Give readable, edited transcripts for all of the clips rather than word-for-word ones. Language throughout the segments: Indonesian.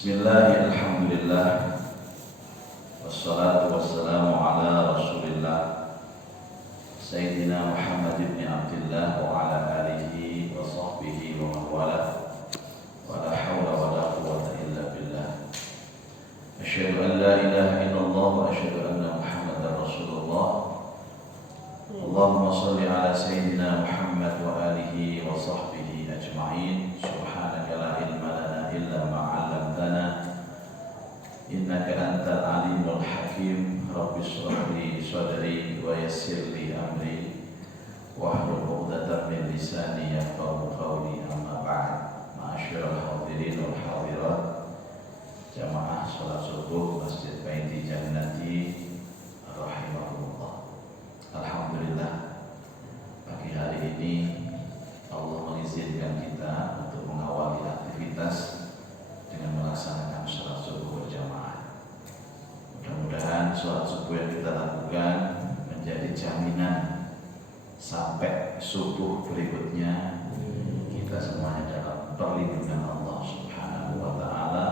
Bismillah, alhamdulillah, wassalatu wassalamu ala rasulillah Sayyidina Muhammad ibn Abdullah wa ala alihi wa sahbihi wa man wa la hawla wa la quwwata illa billah. Asyhadu an la ilaha illallah wa asyhadu anna Muhammadar Rasulullah. Allahumma salli ala Sayyidina Muhammad wa alihi wa sahbihi ajma'in. Subhanaka la ilma lana illa ma 'allamtana innaka antal alimul hakim. Rabbi shrah li sadri wa yassir li amri wahlul 'uqdatam min lisani yafqahu qawli. Amma ba'd. Ma'asyiral hadirin wal hadirat, jamaah salat subuh Masjid Baiti Jannati rahimahullah. Alhamdulillah, pagi hari ini Allah mengizinkan kita untuk mengawali aktivitas dengan melaksanakan salat subuh berjamaah. Mudah-mudahan salat subuh yang kita lakukan menjadi jaminan sampai subuh berikutnya kita semuanya dalam perlindungan Allah Subhanahu wa ta'ala,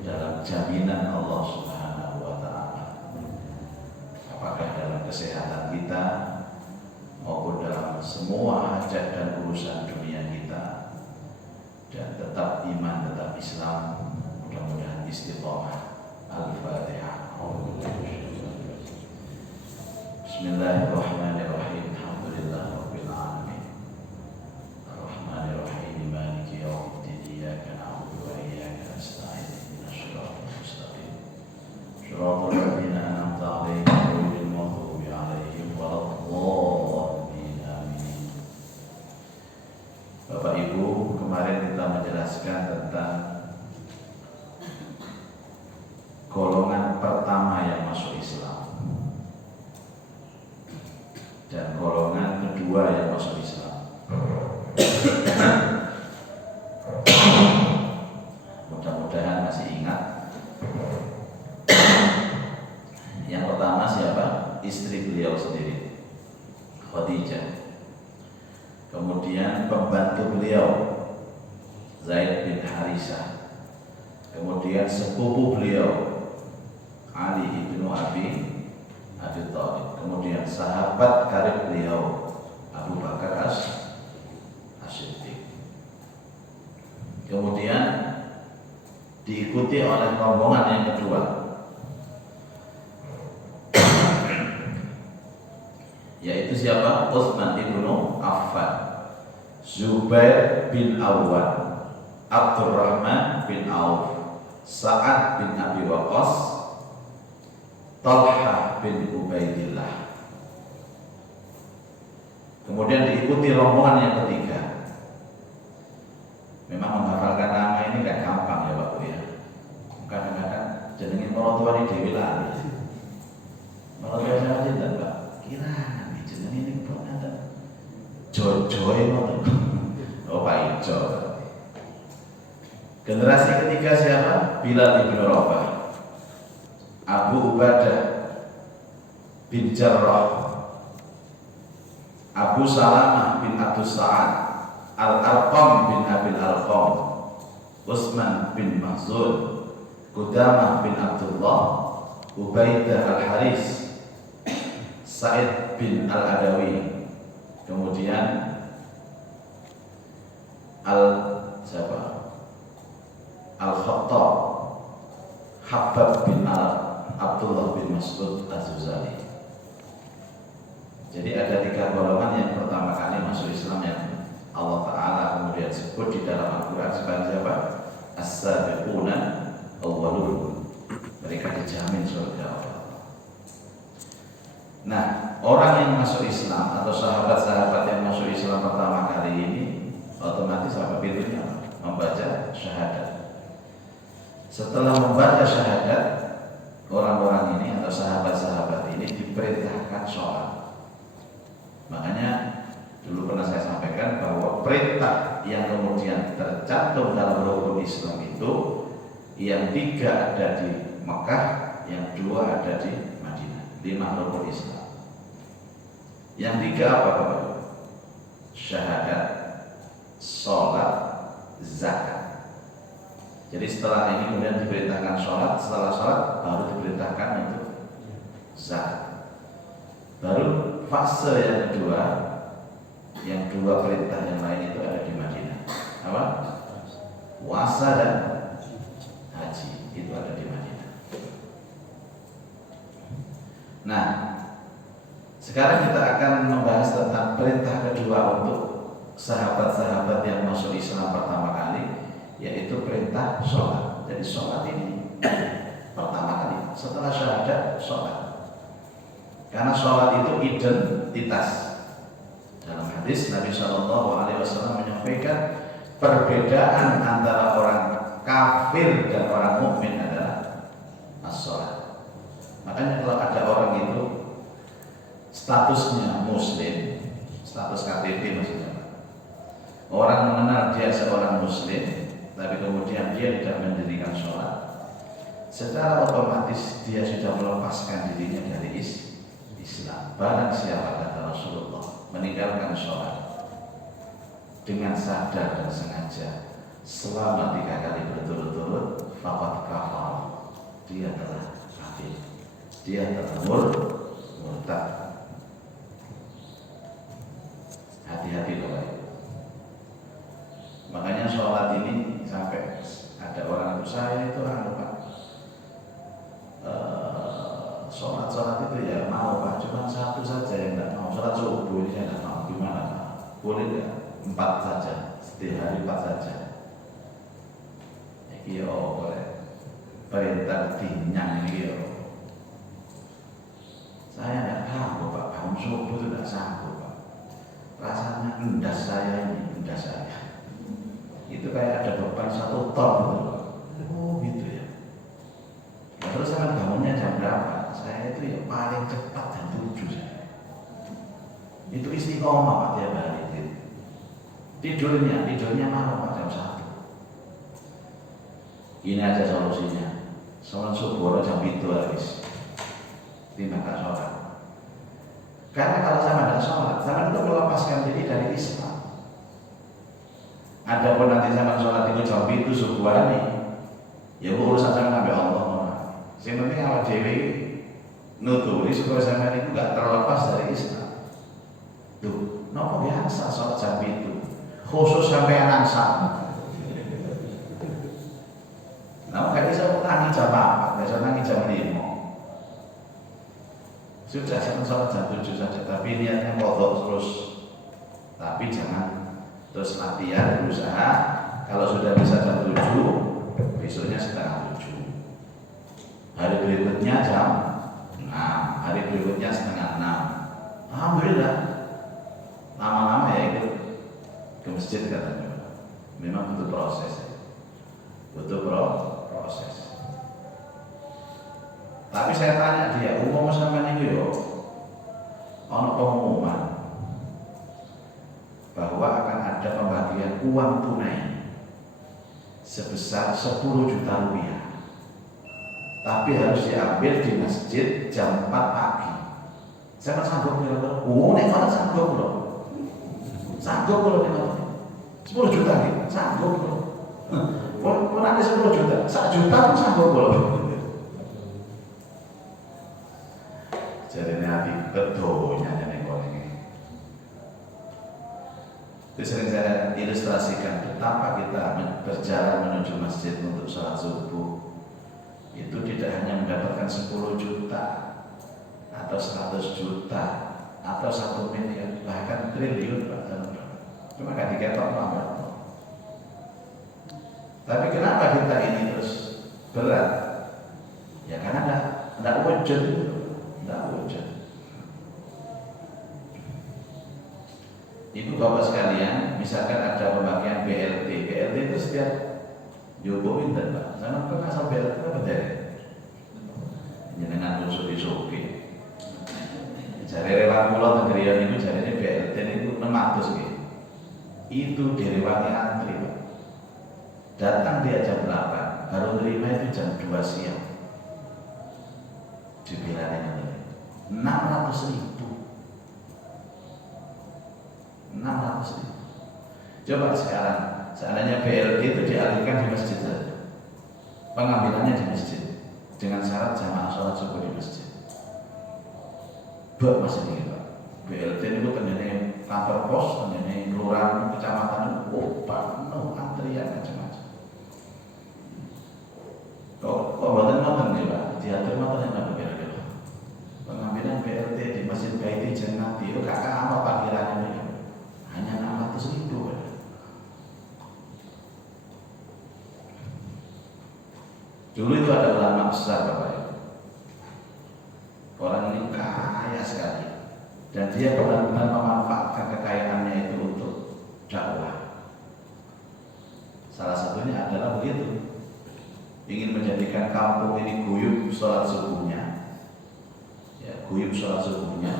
dalam jaminan Allah Subhanahu wa ta'ala, apakah dalam kesehatan kita maupun dalam semua hajat dan urusan dunia kita, dan tetap iman, tetap Islam. Mudah-mudahan istiqomah. Al-Fatihah. Bismillahirrahmanirrahim. Alhamdulillah rabbil alamin. Ar-Rahmanirrahim. Maliki yaumiddin. Iyyaka na'budu wa iyyaka nasta'in. Ihdinas siratal mustaqim. Shiratal ladzina an'amta 'alaihim ghairil maghdubi 'alaihim waladdallin. Amin. Bapak Ibu, kemarin kita menjelaskan tentang golongan pertama yang masuk Islam dan golongan kedua yang masuk Islam. Mudah-mudahan masih ingat. Yang pertama siapa? Istri beliau sendiri, Khadijah. Kemudian pembantu beliau, Zaid bin Harisah. Kemudian sepupu beliau, Ali ibnu Abi Thalib. Kemudian sahabat karib beliau, Abu Bakar As-Siddiq. Kemudian diikuti oleh rombongan yang kedua, yaitu siapa? Utsman ibnu Affan, Zubair bin Awwan, Abdurrahman bin Auf, Sa'ad bin Abi Waqqas, Talhah bin Ubaidillah. Kemudian diikuti rombongan yang ketiga. Memang menghafalkan nama ini gak gampang ya Pak Bu ya. Kadang-kadang jenengin orang tua ini dewi lali. Orang tua saya cinta Pak, kira nih jenengin ini kok ada Jojo itu. Oh Pak Ijo. Generasi ketiga siapa? Bilal bin Rabah, Abu Ubadah bin Jarrah, Abu Salamah bin Abdus Sa'ad, Al-Arqam bin Abil Arqam, Utsman bin Mahzun, Qudamah bin Abdullah, Ubaidah Al-Haris, Sa'id bin Al-Adawi. Kemudian Al-Khattab, Habab bin Abdullah bin Mas'ud Az-Zuzali. Jadi ada tiga golongan yang pertama kali masuk Islam yang Allah Ta'ala kemudian sebut di dalam Al-Quran sebagai siapa? As-sabiquna awwalun. Mereka dijamin surga Allah. Nah, orang yang masuk Islam atau sahabat-sahabat yang masuk Islam pertama kali ini otomatis apa pintunya? Membaca syahadat. Setelah membaca syahadat, orang-orang ini atau sahabat-sahabat ini diperintahkan sholat. Makanya dulu pernah saya sampaikan bahwa perintah yang kemudian tercantum dalam rukun Islam itu yang 3 ada di Mekah, yang 2 ada di Madinah. 5 rukun Islam. Yang 3 apa Bapak? Syahadat, sholat, zakat. Jadi setelah ini kemudian diperintahkan sholat, setelah sholat baru diperintahkan untuk zakat. Baru fase yang kedua, yang dua perintah yang lain itu ada di Madinah. Apa? Puasa dan haji itu ada di Madinah. Nah, sekarang kita akan membahas tentang perintah kedua untuk sahabat-sahabat yang masuk Islam pertama kali, yaitu perintah sholat. Jadi sholat ini pertama kali setelah syahadat sholat. Karena sholat itu identitas. Dalam hadis Nabi Shallallahu Alaihi Wasallam menyampaikan perbedaan antara orang kafir dan orang mukmin adalah as-sholat. Makanya kalau ada orang itu statusnya muslim, status KTP maksudnya, orang mengenal dia seorang muslim, tapi kemudian dia tidak mendirikan sholat, secara otomatis dia sudah melepaskan dirinya dari Islam. Barang siapa, kata Rasulullah, meninggalkan sholat dengan sadar dan sengaja selama 3 kali berturut-turut, faqad kafar, dia telah kafir, dia telah murtad. Hati-hati Bapak. Makanya sholat ini sampai ada orang itu, saya itu Pak, sholat itu ya mau Pak, cuma satu saja yang tidak mau, sholat subuh ini saya tidak mau, gimana Pak? Boleh nggak 4 saja, setiap hari 4 saja? Iya boleh, perintah dinyang ini. Saya tidak sanggup Pak, bangun subuh itu tidak sanggup Pak. Rasanya endas saya ini, endas saya itu kayak ada beban 1 ton gitu. Oh gitu ya. Nah, terus saya bangunnya jam berapa? Saya itu ya paling cepat jam 7 saya. Itu istiqomah Pak tiap hari gitu. Tidurnya malam Pak jam 1. Ini aja solusinya. Sholat subuh jam 7 habis. Tidak sholat. Karena kalau sama tidak sholat, sama itu melepaskan diri dari Islam. Ada pun nanti sama sholat itu jam itu subuhan nih, ya urusan sama sampai Allah. Yang penting awak dewi nuturi supaya sama itu gak terlepas dari Islam. Tuh, nopo biasa sholat jam itu, khusus sampai anak sama. Nah, gak bisa utangi jam 4, gak bisa utangi jam 5. Sudah jangan sholat jam 7 saja, tapi niatnya kodok terus. Tapi jangan terus latihan, berusaha. Kalau sudah bisa jam 7, besoknya setengah 7. Hari berikutnya jam 6, hari berikutnya setengah 6. Alhamdulillah. Lama-lama ya ikut ke masjid katanya. Memang butuh proses. Butuh proses. Tapi saya tanya dia, umum sampean itu yo ono pengumuman bahwa akan ada pembagian uang tunai sebesar 10 juta rupiah, tapi harus diambil di masjid jam 4 pagi. Saya sanggup kira-kira, nek mana sanggup loh, sanggup loh nek 10 juta nih, sanggup loh. Pun nanti 10 juta, 1 juta pun sanggup loh. Jadi nabi bedonya nih ini. Itu sering saya ilustrasikan betapa kita berjalan menuju masjid untuk sholat subuh itu tidak hanya mendapatkan 10 juta atau 100 juta atau 1 miliar, bahkan triliun Pak. Cuma gak diketok banget. Tapi kenapa kita ini terus berat? Ya karena tidak wujud. Ibu bapak sekalian, misalkan ada pembagian BLT itu setiap Jokowi pinter Pak. Sama kan asal BLT apa dari? Jenengan suki. Jari relawan pulau Tenggerian itu jadinya BLT itu 600 gitu. Itu direwangi antri Pak. Datang dia jam 8, baru terima itu jam 2 siang. Dibilangnya 600.000. Coba sekarang, seandainya BLT itu dialihkan di masjid saja, pengambilannya di masjid dengan syarat jamaah sholat subuh di masjid. Buat masih ini Pak. BLT itu ternyata kantor pos, ternyata kelurahan kecamatan, penuh antrian macam-macam. Kok buatan nonton nih Pak? Diatur nonton yang apa kira-kira? Pengambilan BLT di Masjid Baiti Jannati itu kakak apa panggilannya ini? Hanya 600.000 Pak. Dulu itu ada ulama besar Bapak. Orang ini kaya sekali dan dia benar-benar memanfaatkan kekayaannya itu untuk dakwah. Salah satunya adalah begitu, ingin menjadikan kampung ini guyub sholat subuhnya, ya, guyub sholat subuhnya.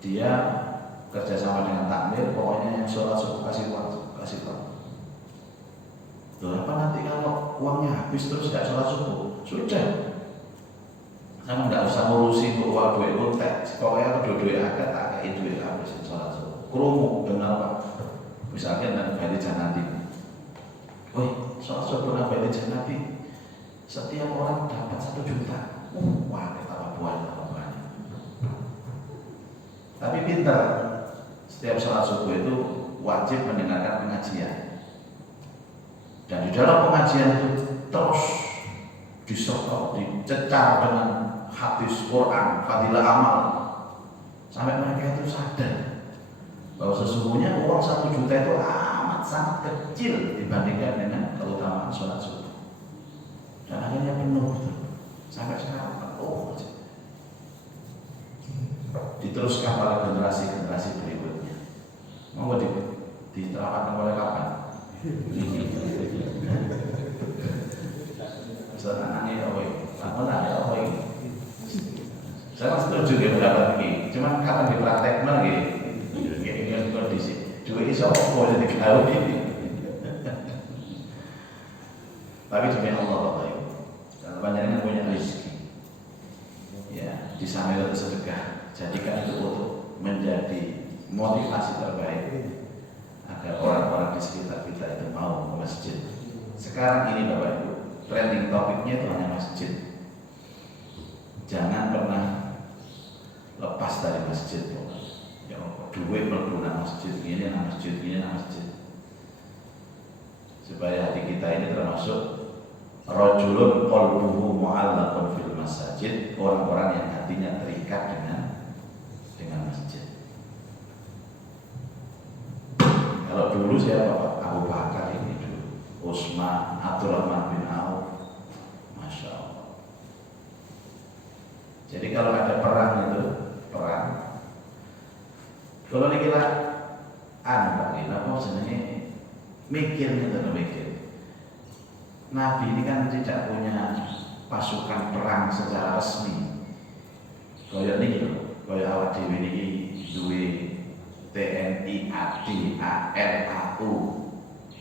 Dia kerjasama dengan takmir, pokoknya yang sholat subuh kasih uang, kasih uang. Tuh, apa nanti kalau uangnya habis terus nggak sholat subuh? Sudah. Sama nggak usah ngurusi uang duit kontek, pokoknya aku duit agak tak kayak duit habis sholat subuh. Kerumuk benar Pak. Misalnya dan Baiti Jannati. Woi, sholat subuh dan Baiti Jannati. Setiap orang dapat 1 juta. Wah, kita buat banyak. Tapi pintar. Setiap sholat subuh itu wajib mendengarkan pengajian. Dan di dalam pengajian itu terus disertai, dicecar dengan hadis Quran, fadilah amal, sampai mereka itu sadar bahwa sesungguhnya uang 1 juta itu amat sangat kecil dibandingkan dengan keutamaan sholat subuh. Dan akhirnya penuh sampai sekarang penuh. Diteruskan oleh generasi-generasi berikutnya. Mau diterapkan oleh kapan? Senangnya apa ini? Apa ini? Saya setuju ya pendapat ini. Cuman kapan dipraktekkan lagi? Ini kondisi. Dua iso boleh diketahui ini. Tapi demi Allah Bapak Ibu, kalau panjenengan punya rezeki, ya di samping itu sedekah, jadikan itu untuk menjadi motivasi terbaik agar orang-orang di sekitar kita itu mau ke masjid. Sekarang ini Bapak Ibu, trending topiknya itu hanya masjid. Jangan pernah lepas dari masjid. Ya, duit berguna masjid ini, masjid ini, masjid. Supaya hati kita ini termasuk rajulun qalbuhu mu'allaqun fil masajid, orang-orang yang hatinya terikat dengan masjid. Kalau dulu saya Bapak Abu Bakar ini dulu, Utsman, Abdurrahman bin Auf, Masya Allah. Jadi kalau ada perang itu, kalau ini kita Pak, apa sebenarnya mikirnya itu mikir. Nabi ini kan tidak punya pasukan perang secara resmi. Kaya ini, kaya awak dhewe niki duwe TNI, AD, AR, AU.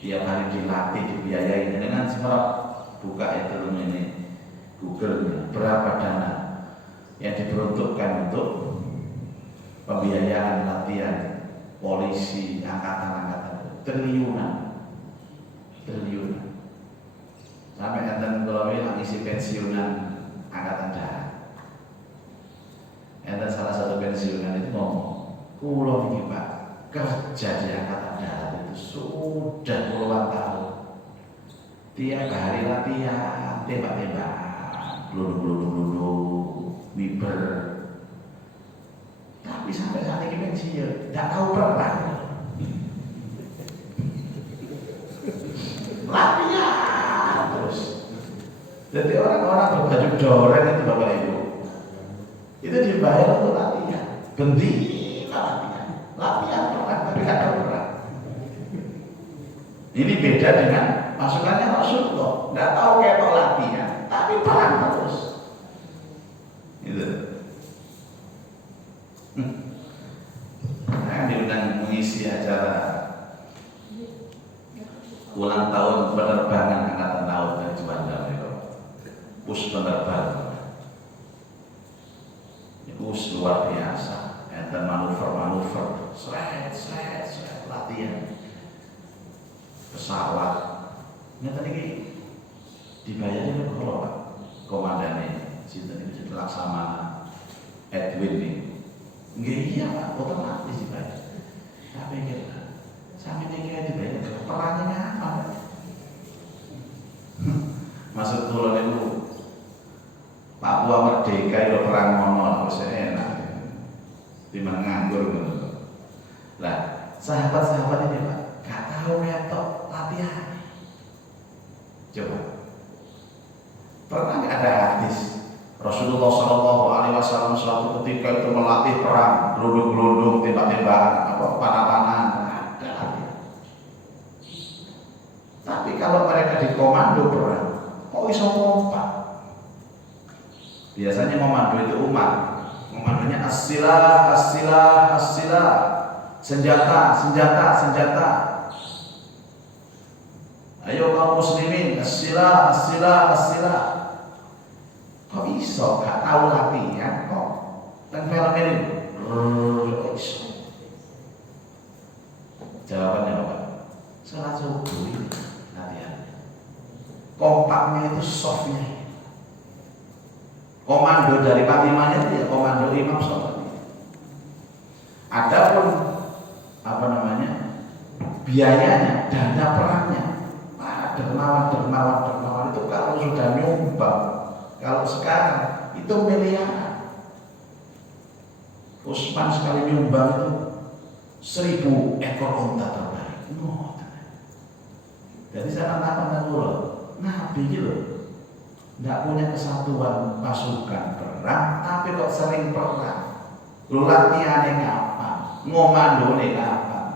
Tiap hari dilatih, dibiayai dengan semerap. Buka itu ini Google, berapa dana yang diperuntukkan untuk pembiayaan latihan polisi, angkatan-angkatan, triliunan. Sampai enten kalau ngisi pensiunan angkatan darat. Enten salah satu pensiunan itu ngomong, kulo niki Pak, kerja di angkatan darat itu sudah puluhan tahun. Tiap hari latihan, tembak-tembakan, peluru, wiper. Tapi sampai saat ini pensiun, tidak tahu perang. Latihan terus. Jadi orang-orang berbaju doreng itu Bapak Ibu, itu dibayar untuk latihan. Bendina latihan perang, tapi tidak tahu perang. Ini beda dengan pasukannya Rasulullah, tidak tahu ketok latihan, tapi perang terus. Gitu. Nah, diundang mengisi acara ulang tahun penerbangan angkatan laut dari Juanda itu, pus penerbang. Itu luar biasa, enten manuver, seret, latihan pesawat. Ini tadi dibayarnya kok kalau Pak komandannya sinten itu Laksamana Edwin nih. Nggih iya Pak, otomatis dibayar. Tapi pikir sampe iki dibayar perangnya apa? Maksud kula niku Papua merdeka itu perang ngono wis enak. Timbang nganggur ngono. Lah, sahabat-sahabat ini Pak, gak tahu ketok latihan. Coba. Pernah nggak ada hadis Rasulullah Shallallahu Alaihi Wasallam suatu ketika itu melatih perang, gelundung-gelundung, tembak-tembakan, panah-panahan, ada. Tapi kalau mereka di komando perang, kok bisa kompak? Biasanya komando itu umat, komandonya as-silah, as-silah, as-silah, senjata, senjata, senjata. Ayo kaum muslimin, as-silah, as-silah, as-silah. Kok iso gak tahu latihan kok dan film ini kok iso? Jawabannya apa? Salat subuh ini latihan. Kompaknya itu softnya. Komando dari panglimanya itu ya komando imam sholat. Adapun apa namanya biayanya, dana perangnya, dermawan itu kalau sudah nyumbang. Kalau sekarang itu miliaran. Usman sekali nyumbang itu 1000 ekor unta terbaik. Jadi saya katakan dulu, Nabi gitu, tidak punya kesatuan pasukan perang, tapi kok sering perang. Lu latihannya kapan? Ngomandone kapan?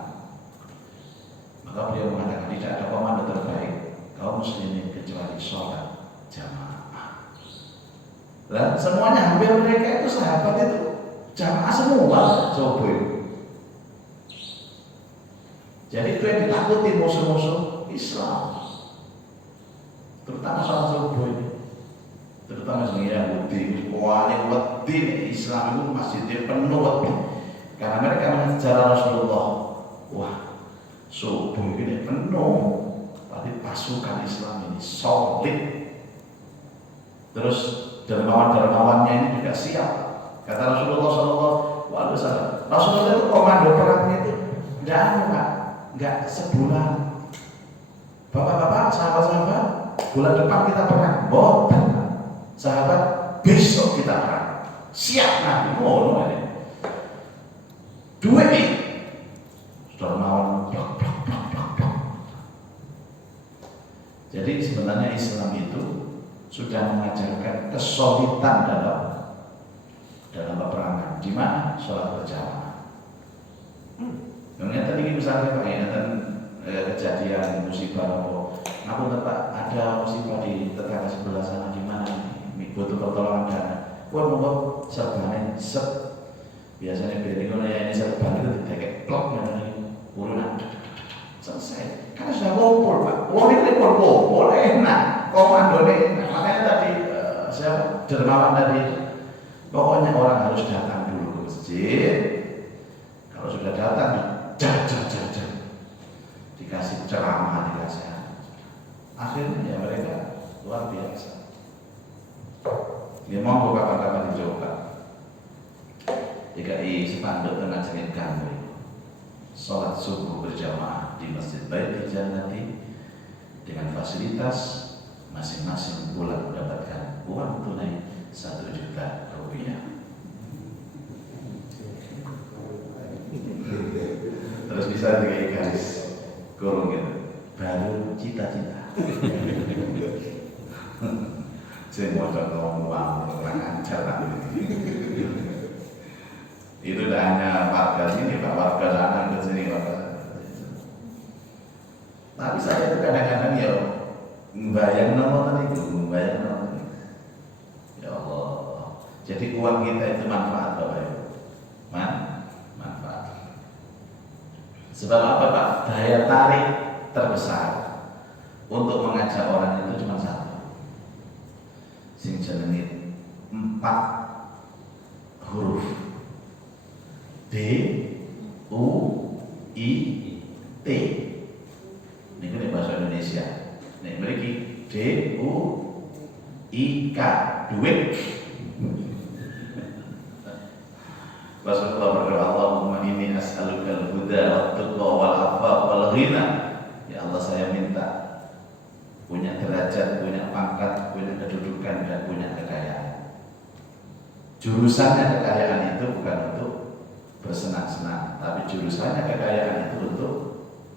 Maka beliau mengatakan tidak ada komando terbaik kaum muslimin kecuali sholat jamaah. Dan semuanya hampir mereka itu sahabat itu jamaah semua coba. Jadi itu yang ditakuti musuh-musuh Islam, terutama soal subuh ini, terutama sebenarnya Yahudi. Paling wedi Islam itu masjidnya penuh wedi, karena mereka mengejar Rasulullah. Wah, subuh ini penuh, tapi pasukan Islam ini solid. Terus dermawan-dermawannya ini juga siap. Kata Rasulullah SAW, Rasulullah itu komando perangnya itu enggak sebulan. Bapak-bapak, sahabat-sahabat, bulan depan kita perang. Boten, sahabat, besok kita perang. Siap Nabi. Oh, duit nih, dermawan. Jadi sebenarnya Islam itu sudah mengajarkan kesolidan dalam peperangan. Di mana? Sholat berjamaah. Yang tadi misalnya Pak ya, kejadian musibah aku tetap ada musibah di tetangga sebelah sana di mana ini butuh pertolongan dana. Pun mau serbanin biasanya beri ya ini serban itu dipakai blok dan urunan selesai. Karena sudah ngumpul Pak. Ini ngumpul enak. Komandone enak. Makanya tadi saya dermawan tadi. Pokoknya orang harus datang dulu ke masjid. Kalau sudah datang, dikasih ceramah, dikasih. Akhirnya ya mereka luar biasa. Ya mau kapan-kapan dicoba. DKI sepanduk dengan jenis kami. Sholat subuh berjamaah di Masjid Baitul Jannati dengan fasilitas masing-masing bulan mendapatkan uang tunai 1 juta rupiah. Terus bisa dikai garis kurung gitu. Baru cita-cita. Saya mau ngomong orang ajar itu tidak hanya warga sini, Pak, warga sana ke sini, tapi saya itu kadang-kadang ya membayang nomor itu, ya Allah. Jadi uang kita itu manfaat, Bapak Ibu, manfaat. Sebab apa, Pak? Daya tarik terbesar untuk mengajak orang itu cuma satu, sing jenenge 4 huruf. D U I T. Ini kan bahasa Indonesia. Nih, mriki D-U-I-K, duit. Rasulullah berdoa, Allahumma inni as'alukal huda wat tuqa wal afaf wal ghina. Ya Allah, saya minta punya derajat, punya pangkat, punya kedudukan, dan punya kekayaan. Jurusannya kekayaan itu bukan untuk bersenang-senang, tapi jurusannya kekayaan itu untuk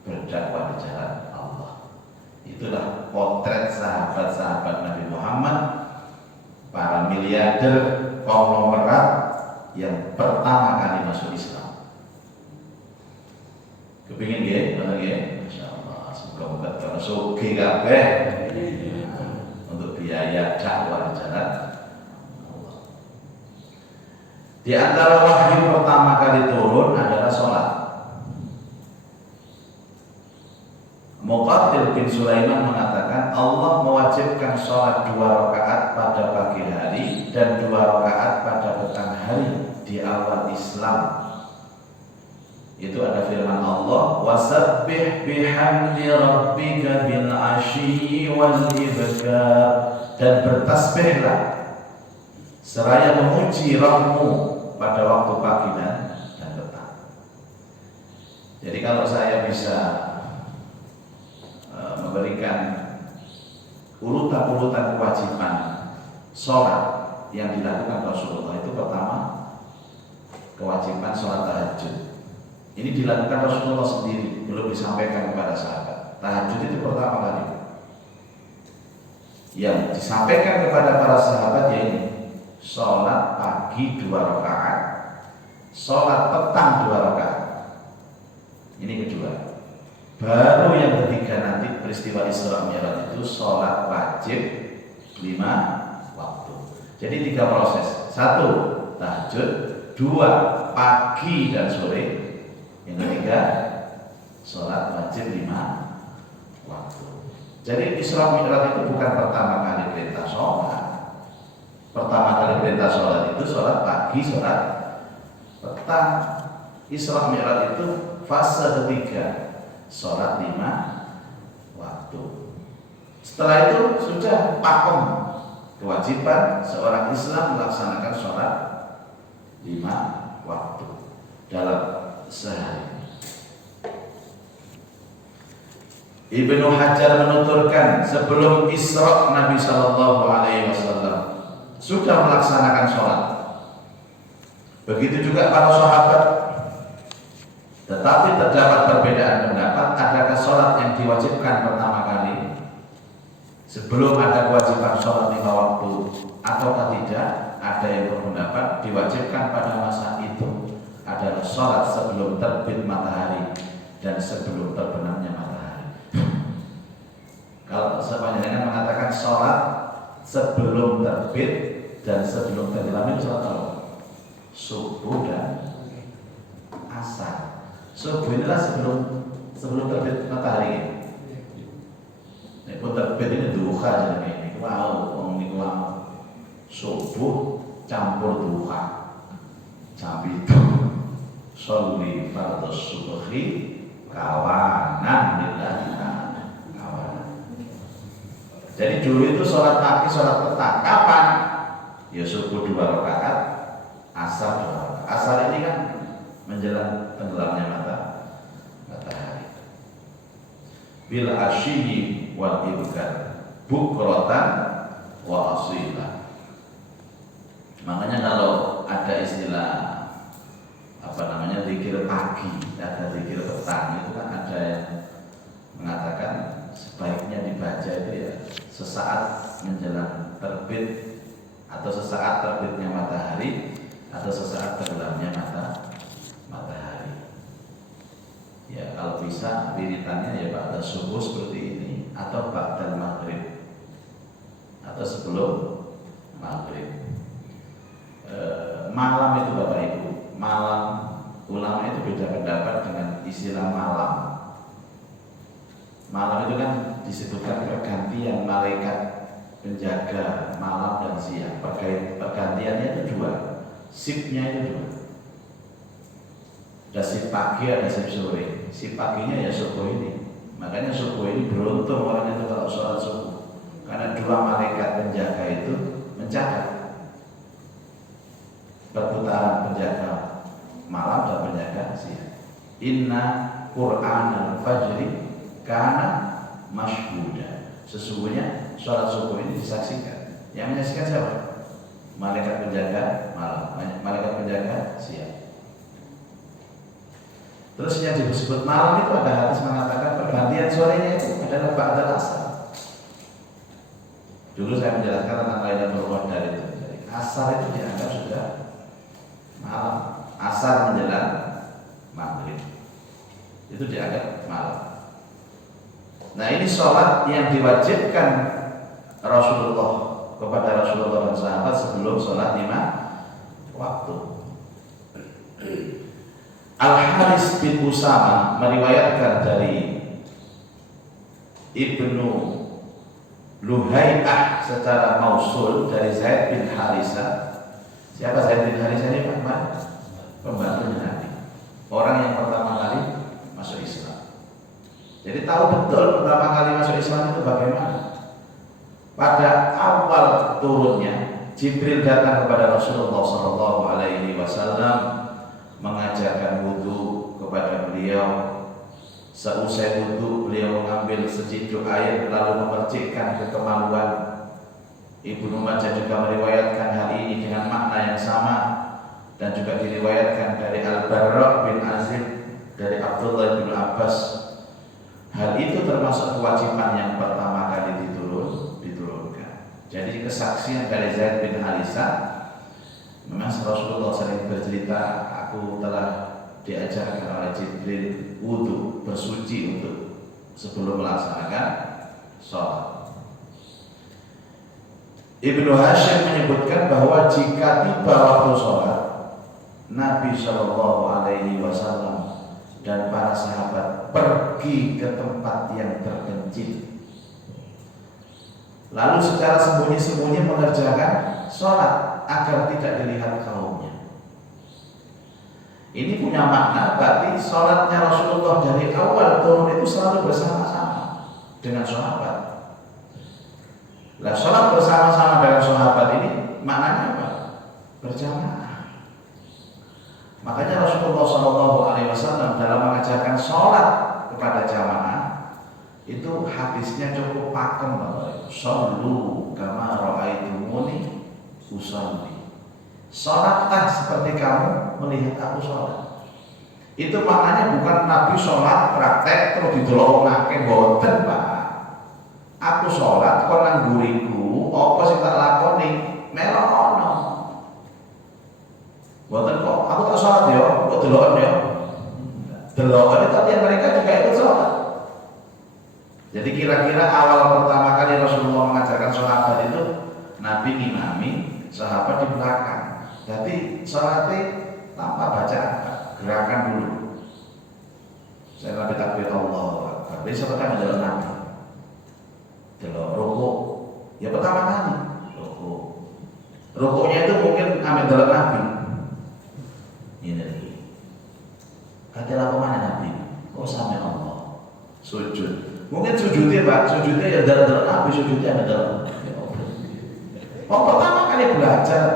berdakwah di jalan Allah. Itulah potret sahabat-sahabat Nabi Muhammad, para miliarder konglomerat yang pertama kali masuk Islam. Kepingin nggih, ngoten nggih? Masyaallah, semoga kalau sugih kabeh untuk biaya dakwah di jalan Allah. Di antara wahyu pertama kali turun adalah sholat. Muqatil bin Sulaiman mengatakan Allah mewajibkan sholat 2 rakaat pada pagi hari dan 2 rakaat pada petang hari di awal Islam. Itu ada firman Allah, wasabbih bihamdi rabbika bil ashyi wal ibkar, dan bertasbihlah seraya memuji Rabbmu pada waktu pagi dan petang. Jadi kalau saya bisa memberikan urutan-urutan kewajiban sholat yang dilakukan Rasulullah, itu pertama kewajiban sholat tahajud. Ini dilakukan Rasulullah sendiri, belum disampaikan kepada sahabat. Tahajud itu pertama kali yang disampaikan kepada para sahabat, yaitu sholat pagi 2 rakaat, sholat petang 2 rakaat. Ini kedua. Baru yang ketiga nanti peristiwa Isra Mi'raj itu sholat wajib 5 waktu. Jadi 3 proses. 1 tahajud, 2 pagi dan sore, yang ketiga sholat wajib 5 waktu. Jadi Isra Mi'raj itu bukan pertama kali perintah sholat. Pertama kali perintah sholat itu sholat pagi, sholat petang. Isra Mi'raj itu fase ketiga, sholat 5 waktu. Setelah itu sudah pakem kewajiban seorang Islam melaksanakan sholat 5 waktu dalam sehari. Ibnu Hajar menuturkan, sebelum Isra Nabi Shallallahu Alaihi Wasallam sudah melaksanakan sholat. Begitu juga para sahabat. Tetapi terdapat perbedaan pendapat, adakah sholat yang diwajibkan pertama kali sebelum ada kewajiban sholat 5 waktu, ataukah tidak? Ada yang berpendapat diwajibkan pada masa itu adalah sholat sebelum terbit matahari dan sebelum terbenamnya matahari. Kalau sepanjangnya mengatakan sholat sebelum terbit dan sebelum tenggelam, itu sholat apa? Subuh dan asar. Subuh inilah sebelum terbit matahari. Nek terbit ini duha jenenge ini. Wow, wong niku wow. Subuh campur duha. Jam itu sholli fardhu subhi kawanan lillahi kawanan. Jadi dulu itu sholat pagi, sholat petang. Kapan? Ya subuh 2 rakaat, asar 2 rakaat. Asar ini kan menjelang tenggelamnya matahari. Bil ashyi wal ibkar bukratan wa asila. Makanya kalau ada istilah zikir pagi, ada zikir petang, itu kan ada yang mengatakan sebaiknya dibaca itu ya sesaat menjelang terbit, atau sesaat terbitnya matahari, atau sesaat tenggelamnya matahari. Ya kalau bisa wiritannya ya ba'da subuh seperti ini, atau ba'da maghrib, atau sebelum maghrib. Malam itu Bapak Ibu, malam ulama itu beda pendapat dengan istilah malam. Malam itu kan disebutkan pergantian malaikat penjaga malam dan siang. Pergantiannya itu 2, shiftnya itu 2. Ada shift pagi, ada shift sore. Shift paginya ya subuh ini. Makanya subuh ini beruntung orang itu kalau sholat subuh. karena dua malaikat penjaga itu mencatat perputaran penjaga malam dan penjaga siang. Inna Qur'anal fajri kana mashhuda. Sesungguhnya sholat subuh ini disaksikan. Yang menyaksikan siapa? Malaikat penjaga malam, malaikat penjaga siang. Terus yang disebut malam itu ada hadis mengatakan pergantian sorenya itu adalah ba'dal asar. Dulu saya menjelaskan tentang Lailatul Qadar itu. Jadi asar itu dianggap sudah malam. Asar menjelang maghrib itu dianggap malam. Nah ini sholat yang diwajibkan Rasulullah kepada Rasulullah dan sahabat sebelum sholat 5 waktu. Al-Haris bin Usama meriwayatkan dari Ibnu Luhai'ah secara mausul dari Zaid bin Harisah. Siapa Zaid bin Harisah ini Pak? Pembantunya Nabi, orang yang pertama kali masuk Islam. Jadi tahu betul pertama kali masuk Islam itu bagaimana. Pada awal turunnya Jibril datang kepada Rasulullah SAW mengajarkan wudu kepada beliau. Seusai wudu beliau mengambil seciduk air lalu memercikkan kekemaluan. Ibnu Majah juga meriwayatkan hal ini dengan makna yang sama dan juga diriwayatkan dari Al-Barra bin Azib dari Abdullah bin Abbas. Hal itu termasuk kewajiban yang pertama kali diturunkan. Jadi kesaksian dari Zaid bin Harisah, memang Rasulullah sering bercerita, aku telah diajarkan oleh Jibril wudu, bersuci untuk sebelum melaksanakan sholat. Ibnu Hashim menyebutkan bahwa jika tiba waktu sholat, Nabi Shallallahu Alaihi Wasallam dan para sahabat pergi ke tempat yang terpencil, lalu secara sembunyi-sembunyi mengerjakan sholat agar tidak dilihat kaumnya. Ini punya makna berarti sholatnya Rasulullah dari awal turun itu selalu bersama-sama dengan sahabat. Nah, sholat bersama-sama dengan sahabat ini maknanya apa? Berjamaah. Makanya Rasulullah SAW dalam mengajarkan sholat kepada jamaah itu hadisnya cukup pakem, shollu kama ra'aitumuni usolli. Sholatlah seperti kamu melihat aku sholat. Itu maknanya bukan Nabi sholat praktek terus didelokake, boten Pak. Aku sholat kok nang guriku, apa sing tak lakoni melono. Boten kok aku tak sholat ya, kok deloken ya. Deloken itu artinya mereka juga ikut sholat. Jadi kira-kira awal pertama kali Rasulullah mengajarkan sahabat itu Nabi ngimami, sahabat di belakang. Jadi sholatnya tanpa bacaan, gerakan dulu. Saya Nabi takbir Allahu Akbar. Jadi siapa yang menjalan Nabi? Delok rukuk. Ya pertama kali rukuk. Rukuknya itu mungkin ambil dalam Nabi. Ini lagi. Katalah kemana Nabi? Oh sampai Allah. Sujud. Mungkin sujudnya Pak, sujudnya ya dalam Nabi, sujudnya ada dalam. Oh pertama kali belajar.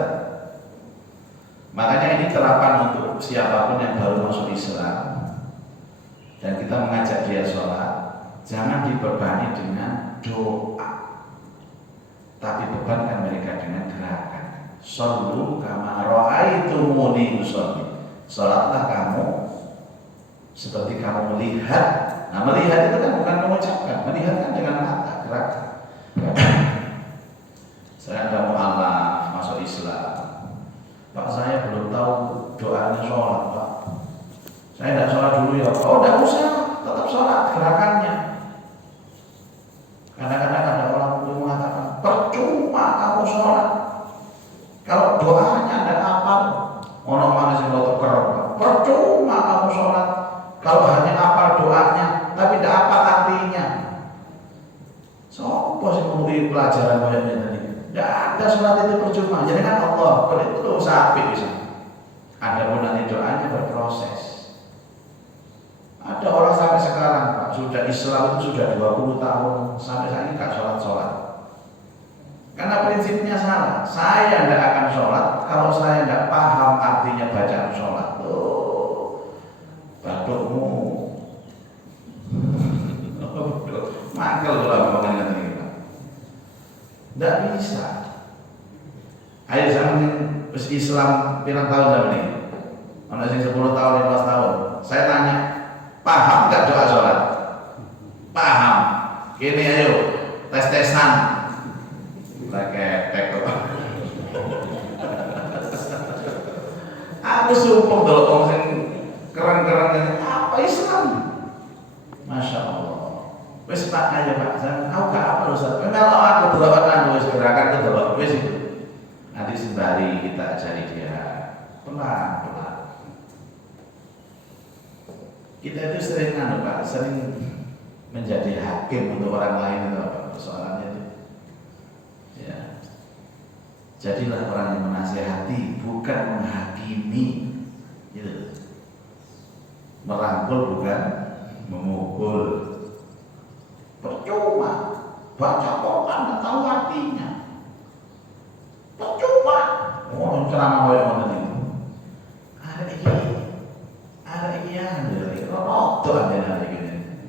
Makanya ini terapan untuk siapapun yang baru masuk Islam dan kita mengajak dia sholat, jangan dibebani dengan doa, tapi bebankan mereka dengan gerakan. Shollu kama ra'aitumuni usolli. Sholatlah kamu seperti kamu melihat. Nah melihat itu kan bukan mengucapkan, melihat kan dengan mata, gerakan. Saya ada mu'alaf masuk Islam. Pak saya belum tahu doanya sholat Pak. Saya tidak sholat dulu ya. Oh tidak usah, tetap sholat gerakannya. Kadang-kadang ada orang yang mengatakan percuma kamu sholat kalau doanya ada apa? Orang mana sih mau tuker? Percuma kamu sholat kalau hanya apa doanya tapi tidak apa artinya. Sopo sih memberi pelajaran banyak tadi? Tidak ada sholat itu percuma. Jadi kan Allah itu sapi bisa. Ada pun nanti doanya berproses. Ada orang sampai sekarang Pak sudah Islam itu sudah 20 tahun sampai saat ini gak sholat. Karena prinsipnya salah. Saya tidak akan sholat kalau saya tidak paham artinya bacaan sholat. Oh, batukmu. Mangkel kalau ngomong dengan ini. Tidak bisa. Ayo zaman Islam pirang tahun zaman ini. Ada yang 10 tahun, 15 tahun. Saya tanya, paham nggak doa sholat? Paham. Gini ayo, tes-tesan. Ketek kok. Aku sumpah kalau orang yang keren-keren ini apa Islam? Masya Allah. Wes pak aja pak, aku gak apa Ustaz. Memang aku berlawanan, wes gerakan ke dalam, wes itu. Nanti sembari kita ajari dia pelan-pelan. Kita itu sering pak, sering menjadi hakim untuk orang lain itu apa persoalannya itu. Ya. Jadilah orang yang menasihati, bukan menghakimi. Gitu. Merangkul bukan memukul. Percuma baca Quran nggak tahu artinya. Percuma. Oh, ceramah yang mana itu? Ada ini ada rotok aja ada gini.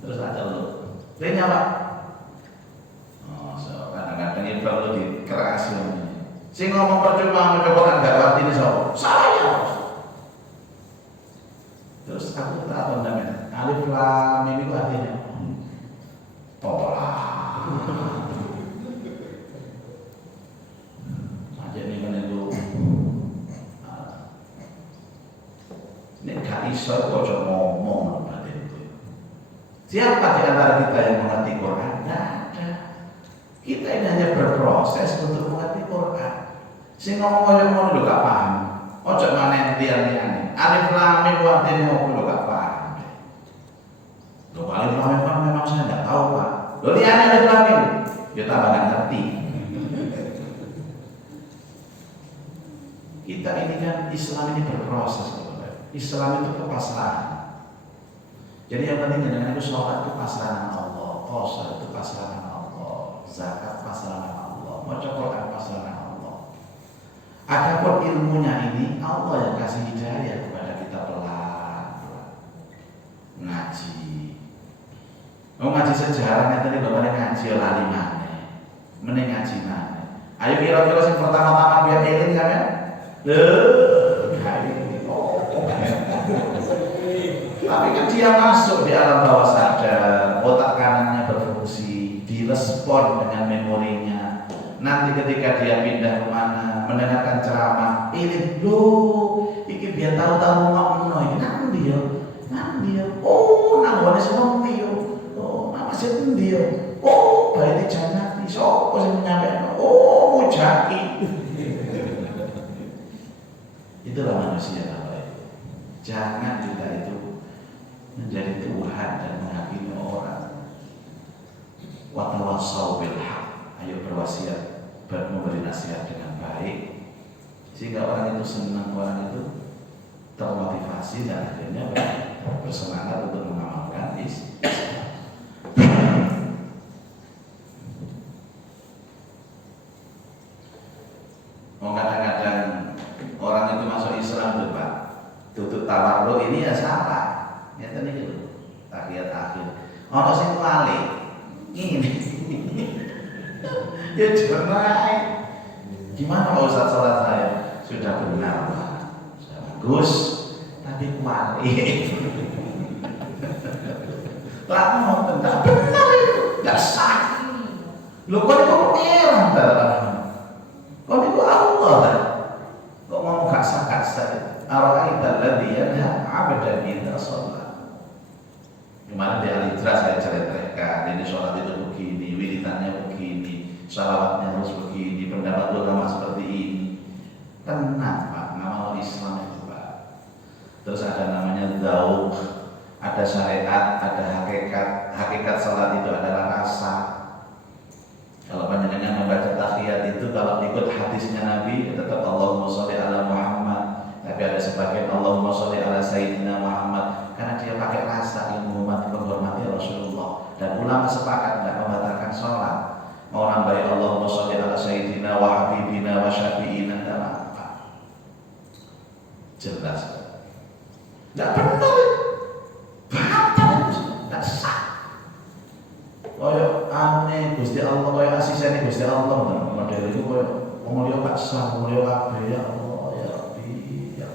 Terus aja lu. Dia nyala. Oh, so kadang-kadang itu perlu dikerasin. Si ngomong percuma mencoba nggak ngerti ini so. Saya. Terus aku tak tahu namanya. Alif lam mim itu artinya. Tolak. Aja nih kan itu. Ini gak iso kok ngomong itu. Siapa di antara kita yang mengerti Quran? Tidak ada. Kita ini hanya berproses untuk mengerti Quran. Si ngomong yang mau lu gak paham. Ojo mana tian-tian. Alif lam mim artinya aku gak paham. Loh, alif lam mim memang saya nggak tahu pak. Loh ini alif lam mim, dia tambah nggak ngerti. Kita ini kan Islam ini berproses. Islam itu kepasrahan. Jadi yang penting dengan itu sholat itu pasrahan Allah, puasa itu pasrahan Allah, zakat pasrahan Allah, baca Quran pasrahan Allah. Adapun ilmunya ini Allah yang kasih hidayah kepada kita pelan. Ngaji. Ngaji sejarahnya tadi bapak ngaji lali mana, mending ngaji mana. Ayo kira-kira yang pertama-tama biar eling kan ya? Tapi kan dia masuk di alam bawah sadar, otak kanannya berfungsi, direspon dengan memorinya. Nanti ketika dia pindah kemana, mendengarkan ceramah, ini loh, ini biar tahu-tahu ngomong ini nanti dia, oh nangwane seperti yo, oh nama seperti yo, oh bayi jangan so, sih menyampaikan, oh mujaki. Itulah manusia apa itu. Jangan kita itu menjadi Tuhan dan menghakimi orang. Wa tawassaw bil haq. Ayo berwasiat, memberi nasihat dengan baik sehingga orang itu senang, orang itu termotivasi dan akhirnya bersemangat untuk mengamalkan Islam. Kadang-kadang orang itu masuk Islam tuh Pak, tutup tawarruk ini ya salah. Ya tadi gitu, tahiyat akhir. Ono sing wali, ini, ya cerai. Gimana Pak Ustaz sholat saya? Sudah benar Pak, sudah bagus, tapi wali. Lama mau tentang benar itu, tidak sah. Lo kok itu merah tak? Kok itu Allah tak? Kok mau gak sah? Ara'aita alladhi yanha 'abdan idza shalla. Kemarin di Al-Hijrah saya ceritakan, ini sholat itu begini, wiridannya begini, salawatnya harus begini, pendapat ulama seperti ini. Tenang Pak, ngamal Islam itu Pak. Terus ada namanya dzauq, ada syariat, ada hakikat. Hakikat sholat itu adalah rasa. Kalau panjenengan membaca tahiyat itu, kalau ikut hadisnya Nabi, tetap Allahumma sholli ala Muhammad. Tapi ada sebagian Allahumma sholli ala Sayyidina Muhammad, karena dia pakai rasa ilmu menghormati Rasulullah. Dan ulama sepakat tidak membatalkan sholat. Mau nambahi Allahumma sholli Tidak benar, batal itu, tidak sah. Koyo ane Gusti Allah, koyo asisane Gusti Allah, model itu koyo mulia gak sah, mulia kabeh ya Allah ya Rabbi ya.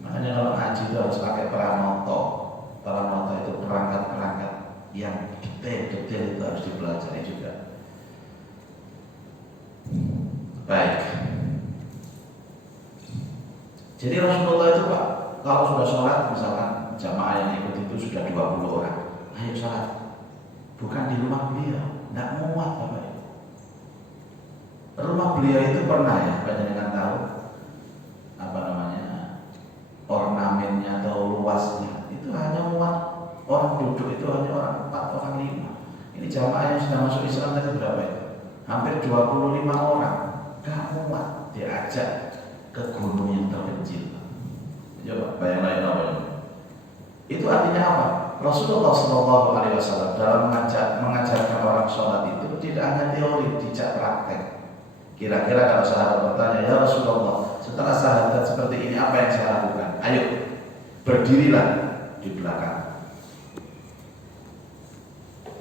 Makanya kalau ngaji itu harus pakai pranoto. Pranoto itu perangkat-perangkat yang detail-detail itu harus dipelajari juga. Baik. Jadi Rasulullah itu Pak, kalau sudah sholat misalkan jamaah yang ikut itu sudah 20 orang, ayo sholat. Bukan di rumah beliau, tidak muat Bapak. Rumah beliau itu pernah ya, panjenengan tahu apa namanya ornamennya atau luasnya itu hanya muat orang duduk itu hanya orang 4 orang 5. Ini jamaah yang sudah masuk Islam tadi berapa ya? Hampir 25 orang. Gak muat diajak ke gunung yang terpencil. Coba bayangin apa ini. Itu artinya apa? Rasulullah SAW dalam mengajarkan orang sholat itu tidak hanya teori, dijak praktek. Kira-kira kalau sahabat bertanya, ya Rasulullah, setelah syahadat seperti ini apa yang saya lakukan? Ayo, berdirilah di belakang.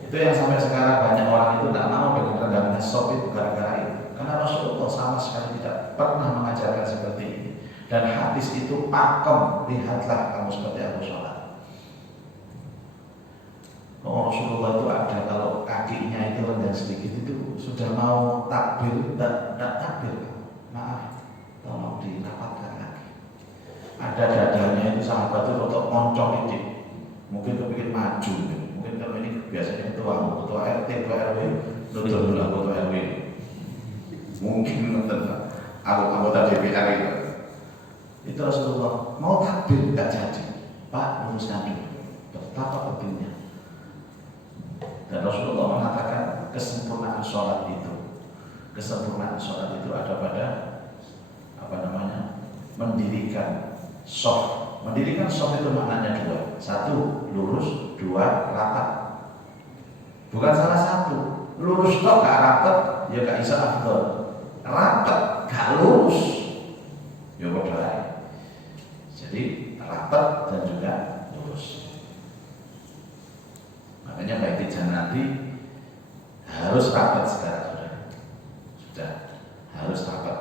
Itu yang sampai sekarang banyak orang itu tidak mau dengan rendahnya sop itu gara-gara itu. Karena Rasulullah sama sekali tidak pernah mengajarkan seperti ini. Dan hadis itu pakem, lihatlah kamu seperti aku sholat. Rasulullah itu ada kalau kakinya itu rendah sedikit itu sudah mau takbir, tidak takbir. Maaf, tolong dirapatkan lagi. Ada dadanya itu sahabat itu untuk moncong ini, mungkin kepikir maju, mungkin kalau ini biasanya ketua RT, ketua RW, nutur dulu ketua RW, mungkin anggota DPR itu Rasulullah mau takbir tidak jadi, Pak luruskan dulu, betapa pentingnya. Dan Rasulullah mengatakan kesempurnaan sholat itu ada pada apa namanya mendirikan shaf. Mendirikan shaf itu maknanya 2. 1 lurus, 2 rapat. Bukan salah satu. Lurus kok gak rapat, ya gak bisa afdol. Rapat gak lurus, ya bodoh. Jadi rapat dan juga lurus. Makanya baik nanti harus rapat sekarang sudah harus rapat.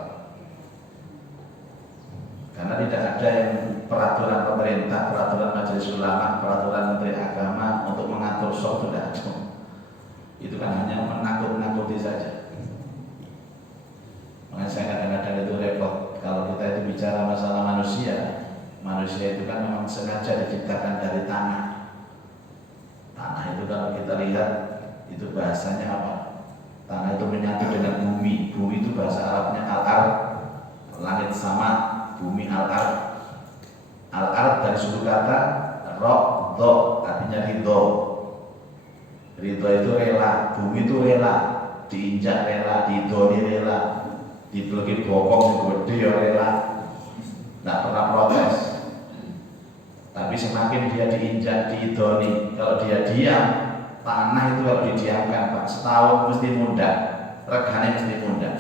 Karena tidak ada yang peraturan pemerintah, peraturan majelis ulama, peraturan menteri agama untuk mengatur shaf tidak ada. Itu kan hanya menakut-nakuti saja. Makanya saya kadang-kadang itu repot kalau kita itu bicara masalah manusia. Manusia itu kan memang sengaja diciptakan dari tanah. Tanah itu kalau kita lihat itu bahasanya apa? Tanah itu menyatu dengan bumi. Bumi itu bahasa Arabnya al-ard, langit sama, bumi al-ard. Al-ard dari suku kata ro-do, artinya ridho. Ridho itu rela, bumi itu rela, diinjak rela, didoni rela, dibelegi bokong gede ya rela, tidak pernah protes. Tapi semakin dia diinjak, diidoni, kalau dia diam, tanah itu kalau didiamkan Pak, setahun mesti mudah, regane mesti mudah.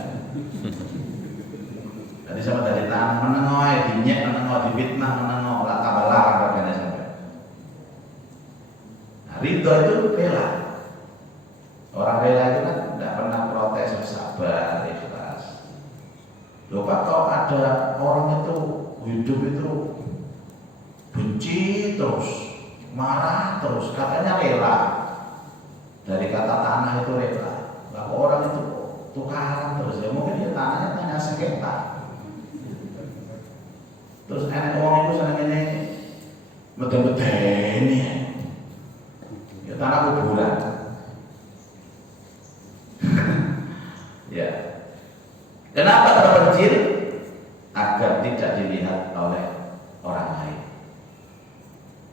Jadi sama dari tanah menengok, dinyek menengok, difitnah menengok, lah tambah larang regane sampai. Nah, ridho itu rela. Orang rela itu kan tidak pernah protes, sabar, ikhlas. Loh Pak, kalau ada orang itu hidup itu benci terus, marah terus, katanya rela. Dari kata tanah itu rela. Lalu orang itu tukaran terus, ya mungkin dia tanahnya tanya sengketa. Terus enak orang itu senang ini beden-beden ya tanah kuburan. Ya. Kenapa terpencil? Agar tidak dilihat oleh orang lain,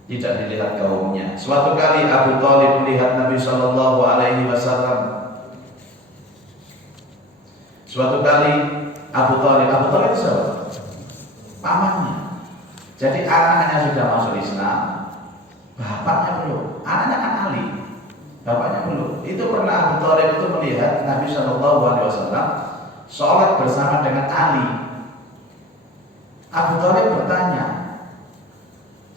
tidak dilihat kaumnya. Suatu kali Abu Thalib melihat Nabi Shallallahu Alaihi Wasallam. Suatu kali Abu Thalib itu siapa? Pamannya. Jadi anaknya sudah masuk Islam, bapaknya belum. Anaknya kan Ali, bapaknya belum. Itu pernah Abu Thalib itu melihat Nabi Shallallahu Alaihi Wasallam sholat bersama dengan Ali. Abu Thalib bertanya,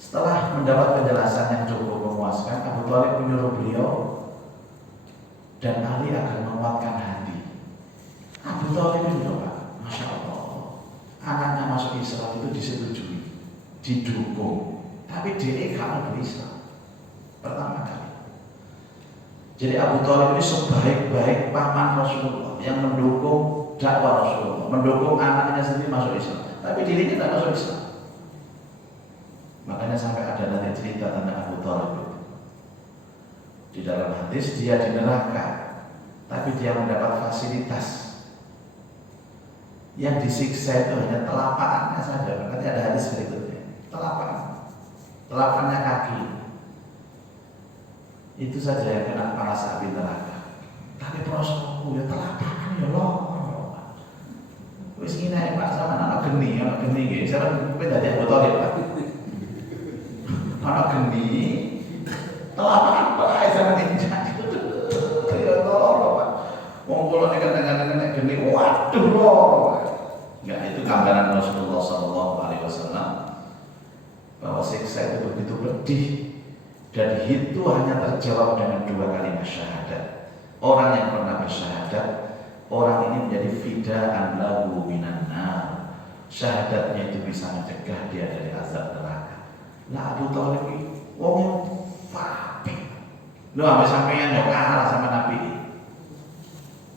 Setelah mendapat penjelasan yang cukup memuaskan, Abu Thalib menyuruh beliau dan Ali agar menguatkan hati. Abu Thalib itu Pak, Masya Allah, anaknya masuk Islam itu disetujui, didukung, tapi dia gak mau Islam pertama kali. Jadi Abu Thalib ini sebaik-baik paman Rasulullah yang mendukung dakwah Rasulullah, mendukung anaknya sendiri masuk Islam, tapi dirinya tidak masuk Islam. Makanya sampai ada nanti cerita tentang Abu Thalib. Di dalam hadis dia di neraka, tapi dia mendapat fasilitas. Yang disiksa itu hanya telapak saja. Nanti ada hadis berikutnya. Telapannya kaki. Itu saja yang kena panas api neraka. Tapi prosesku ya telapak ya Allah. Wis ngene Pak sama anak geni nggih. Saya kowe dadi Abu Thalib Pak. Anak geni telapak bae sama ninja. Ya Allah Pak. Wong kula nek kadang-kadang geni waduh loh. Ya itu gambaran Rasulullah SAW bahwa siksa itu begitu pedih dan itu hanya terjawab dengan 2 kalimat syahadat. Orang yang pernah bersyahadat, orang ini menjadi fida'an lahu minan nar. Syahadatnya itu bisa mencegah dia dari azab neraka. Lah Abu Thalib ini wong fasik. Lho sampeyan yo kalah sama Nabi.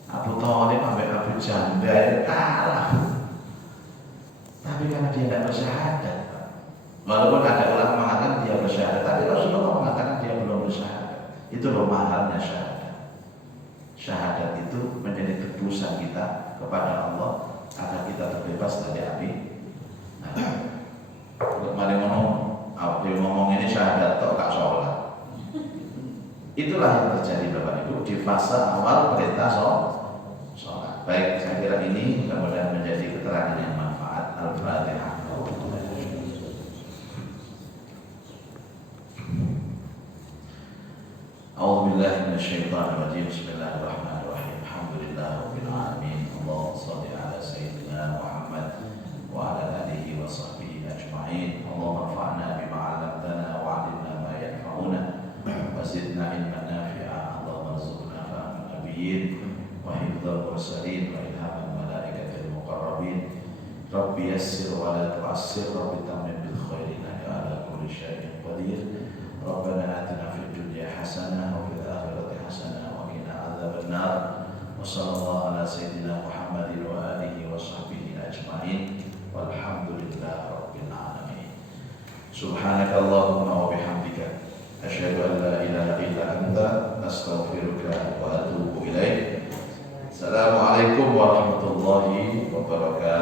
Abu Thalib sampai Abu Jandal kalah. Tapi karena dia tidak bersyahadat, walaupun ada ulama mengatakan dia bersyahadat, tapi Rasulullah mengatakan dia belum bersyahadat. Itu loh mahalnya syahadat. Syahadat itu menjadi tebusan kita kepada Allah agar kita terbebas dari api. Mari ngomong ini syahadat atau gak sholat. Itulah yang terjadi Bapak Ibu di fase awal perintah sholat. Baik, saya kira ini mudah-mudahan menjadi keterangan yang manfaat. Al-Fatihah. A'udzubillahi minasyaitonir rajim. Bismillahirrahmanirrahim. Alhamdulillahirabbil alamin. Allahumma shalli ala sayyidina Muhammad wa ala alihi wa sahbihi ajma'in. Allahumma anfa'na bima 'allamtana wa 'allimna ma yanfa'una wa zidna ilman nafi'a. Allahumma arzuqna fahman nabiyyin wa hifdzal mursalin wa ilhaman malaikatil muqarrabin. Rabbi yassir wa la tu'assir, Rabbi tammim bil khairi, innaka ala kulli syai'in qadir. Rabbana atina fid dunya hasanah wa fil akhirati hasanah wa qina adzabannar. Wa sallallahu ala sayyidina Muhammadin wa alihi wa sahbihi ajma'in. Walhamdulillahi rabbil alamin. Subhanakallahumma wa bihamdika asyhadu an la ilaha illa anta astaghfiruka wa atubu ilaik. Assalamualaikum warahmatullahi wabarakatuh.